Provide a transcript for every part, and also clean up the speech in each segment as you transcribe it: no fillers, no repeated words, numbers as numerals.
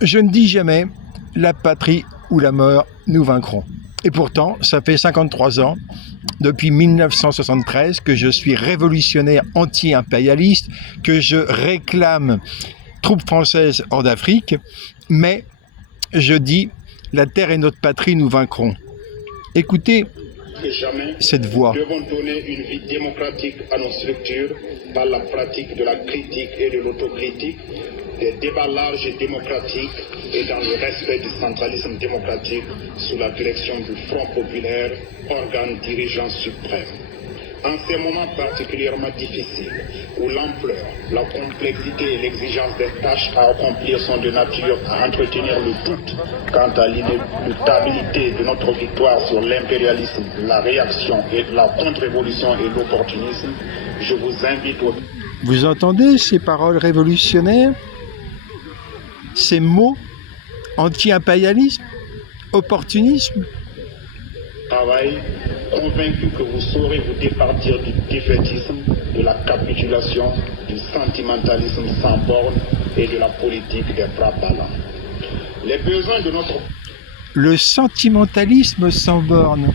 Je ne dis jamais la patrie ou la mort, nous vaincrons. Et pourtant, ça fait 53 ans, depuis 1973, que je suis révolutionnaire anti-impérialiste, que je réclame troupes françaises hors d'Afrique, mais je dis la terre est notre patrie, nous vaincrons. Écoutez cette voix. Nous devons donner une vie démocratique à nos structures par la pratique de la critique et de l'autocritique, des débats larges et démocratiques et dans le respect du centralisme démocratique sous la direction du Front populaire, organe dirigeant suprême. En ces moments particulièrement difficiles, où l'ampleur, la complexité et l'exigence des tâches à accomplir sont de nature à entretenir le doute quant à l'inéluctabilité de notre victoire sur l'impérialisme, la réaction et la contre-révolution et l'opportunisme, je vous invite au... Vous entendez ces paroles révolutionnaires? Ces mots anti-impérialisme, opportunisme? Travail, convaincu que vous saurez vous départir du défaitisme, de la capitulation, du sentimentalisme sans borne et de la politique des bras ballants. Les besoins de notre... Le sentimentalisme sans borne,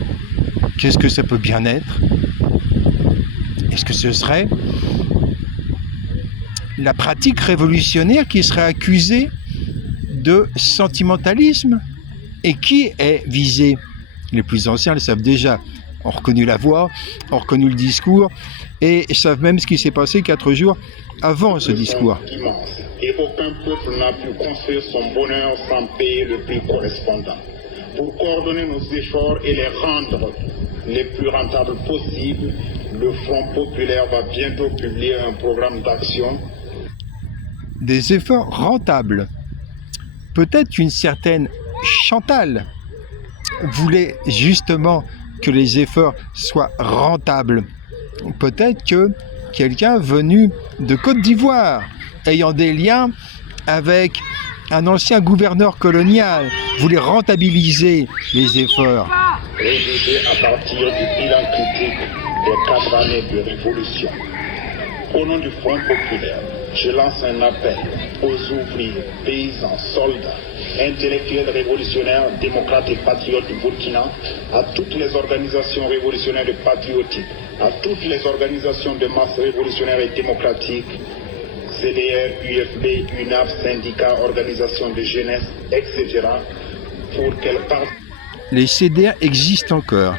qu'est-ce que ça peut bien être? Est-ce que ce serait la pratique révolutionnaire qui serait accusée de sentimentalisme? Et qui est visé? Les plus anciens le savent déjà, ont reconnu la voix, ont reconnu le discours et savent même ce qui s'est passé 4 jours avant ce discours. Immense, et aucun peuple n'a pu construire son bonheur sans payer le prix correspondant. Pour coordonner nos efforts et les rendre les plus rentables possibles, le Front populaire va bientôt publier un programme d'action. Des efforts rentables. Peut-être une certaine Chantal voulait justement que les efforts soient rentables. Peut-être que quelqu'un venu de Côte d'Ivoire, ayant des liens avec un ancien gouverneur colonial, voulait rentabiliser les efforts. Rédigé à partir du bilan critique des 4 années de révolution. Au nom du Front populaire, je lance un appel aux ouvriers, paysans, soldats, intellectuels révolutionnaires, démocrates et patriotes du Burkina, à toutes les organisations révolutionnaires et patriotiques, à toutes les organisations de masse révolutionnaires et démocratiques, CDR, UFB, UNAF, syndicats, organisations de jeunesse, etc., pour qu'elles participent. Les CDR existent encore.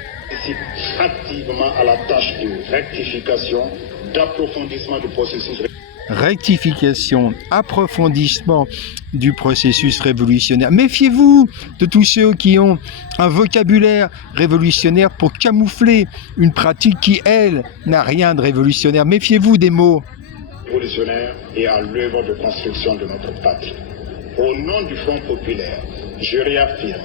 Activement à la tâche de rectification, d'approfondissement du processus. Rectification, approfondissement du processus révolutionnaire. Méfiez-vous de tous ceux qui ont un vocabulaire révolutionnaire pour camoufler une pratique qui, elle, n'a rien de révolutionnaire. Méfiez-vous des mots. Révolutionnaire et à l'œuvre de construction de notre patrie. Au nom du Front populaire, je réaffirme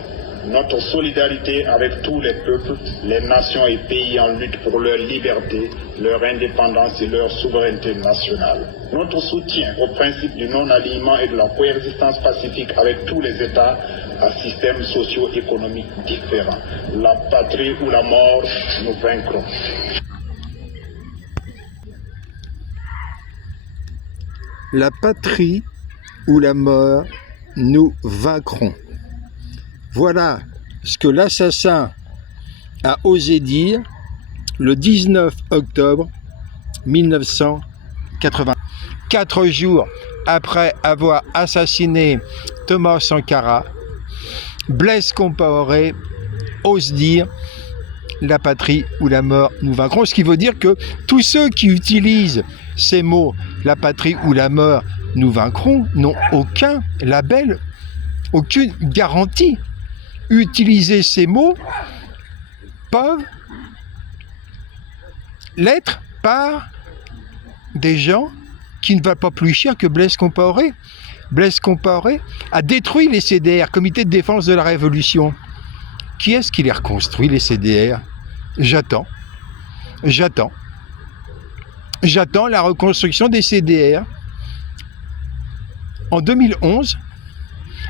notre solidarité avec tous les peuples, les nations et pays en lutte pour leur liberté, leur indépendance et leur souveraineté nationale. Notre soutien au principe du non-alignement et de la coexistence pacifique avec tous les États à systèmes socio-économiques différents. La patrie ou la mort, nous vaincrons. La patrie ou la mort, nous vaincrons. Voilà ce que l'assassin a osé dire le 19 octobre 1980. 4 jours après avoir assassiné Thomas Sankara, Blaise Compaoré ose dire la patrie ou la mort, nous vaincrons. Ce qui veut dire que tous ceux qui utilisent ces mots, la patrie ou la mort, nous vaincrons, n'ont aucun label, aucune garantie. Utiliser ces mots peuvent l'être par des gens qui ne valent pas plus cher que Blaise Compaoré. Blaise Compaoré a détruit les CDR, Comité de défense de la Révolution. Qui est-ce qui les reconstruit, les CDR? J'attends la reconstruction des CDR. En 2011,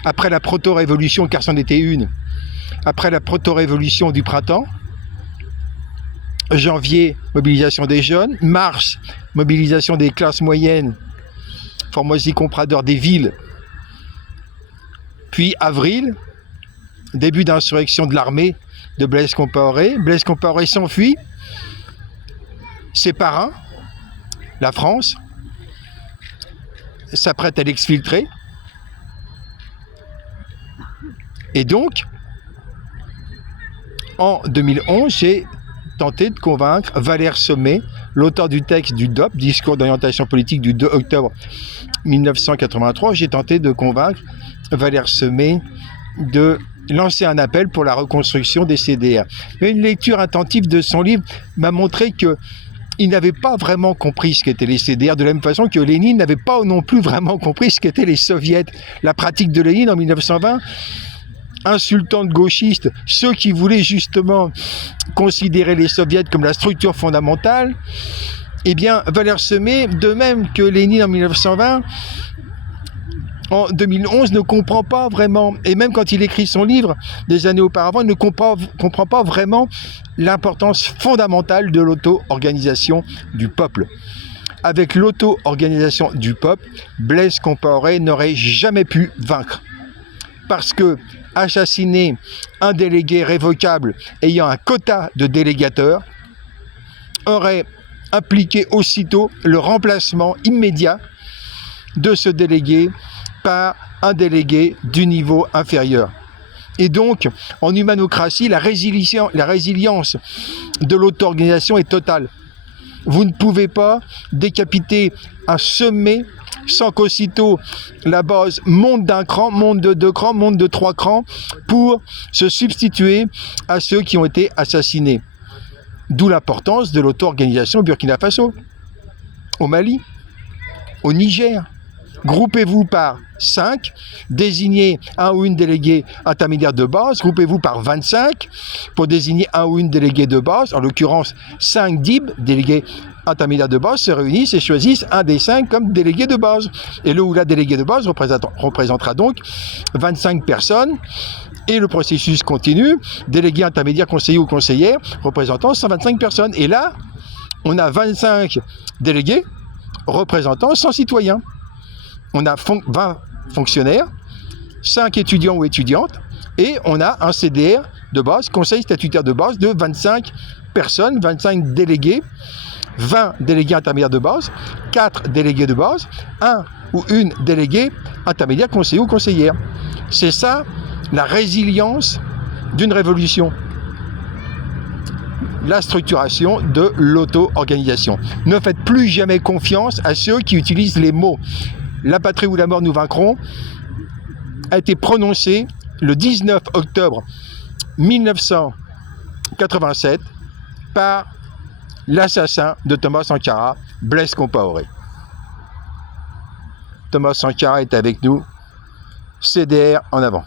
après la proto-révolution, car c'en était une, après la proto-révolution du printemps, janvier, mobilisation des jeunes, mars, mobilisation des classes moyennes, Formosy Comprador des villes Puis avril, début d'insurrection de l'armée de Blaise Compaoré. Blaise Compaoré s'enfuit. Ses parrains, la France, s'apprête à l'exfiltrer. Et donc, en 2011, j'ai tenté de convaincre Valère Sommet, l'auteur du texte du DOP, Discours d'orientation politique du 2 octobre 1983, j'ai tenté de convaincre Valère Sommet de lancer un appel pour la reconstruction des CDR. Mais une lecture attentive de son livre m'a montré qu'il n'avait pas vraiment compris ce qu'étaient les CDR, de la même façon que Lénine n'avait pas non plus vraiment compris ce qu'étaient les soviets. La pratique de Lénine en 1920, insultant de gauchistes, ceux qui voulaient justement considérer les soviets comme la structure fondamentale, eh bien, Valère Sommet, de même que Lénine en 1920, en 2011, ne comprend pas vraiment, et même quand il écrit son livre des années auparavant, il ne comprend pas vraiment l'importance fondamentale de l'auto-organisation du peuple. Avec l'auto-organisation du peuple, Blaise Compaoré n'aurait jamais pu vaincre. Parce que assassiner un délégué révocable ayant un quota de délégateurs aurait impliqué aussitôt le remplacement immédiat de ce délégué par un délégué du niveau inférieur. Et donc, en humanocratie, la résilience de l'auto-organisation est totale. Vous ne pouvez pas décapiter un sommet sans qu'aussitôt la base monte d'un cran, monte de 2 crans, monte de 3 crans pour se substituer à ceux qui ont été assassinés. D'où l'importance de l'auto-organisation au Burkina Faso, au Mali, au Niger. Groupez-vous par 5, désignez un ou une déléguée intermédiaire de base, groupez-vous par 25 pour désigner un ou une déléguée de base, en l'occurrence 5 DIB, délégués intermédiaires de base, se réunissent et choisissent un des 5 comme délégué de base. Et le ou la délégué de base représentera donc 25 personnes et le processus continue, délégué intermédiaire, conseiller ou conseillère, représentant 125 personnes. Et là, on a 25 délégués représentant 100 citoyens. On a 20 fonctionnaires, 5 étudiants ou étudiantes, et on a un CDR de base, conseil statutaire de base, de 25 personnes, 25 délégués, 20 délégués intermédiaires de base, 4 délégués de base, 1 ou une déléguée intermédiaire, conseiller ou conseillère. C'est ça, la résilience d'une révolution. La structuration de l'auto-organisation. Ne faites plus jamais confiance à ceux qui utilisent les mots. La patrie ou la mort, nous vaincrons, a été prononcé le 19 octobre 1987 par l'assassin de Thomas Sankara, Blaise Compaoré. Thomas Sankara est avec nous. CDR en avant.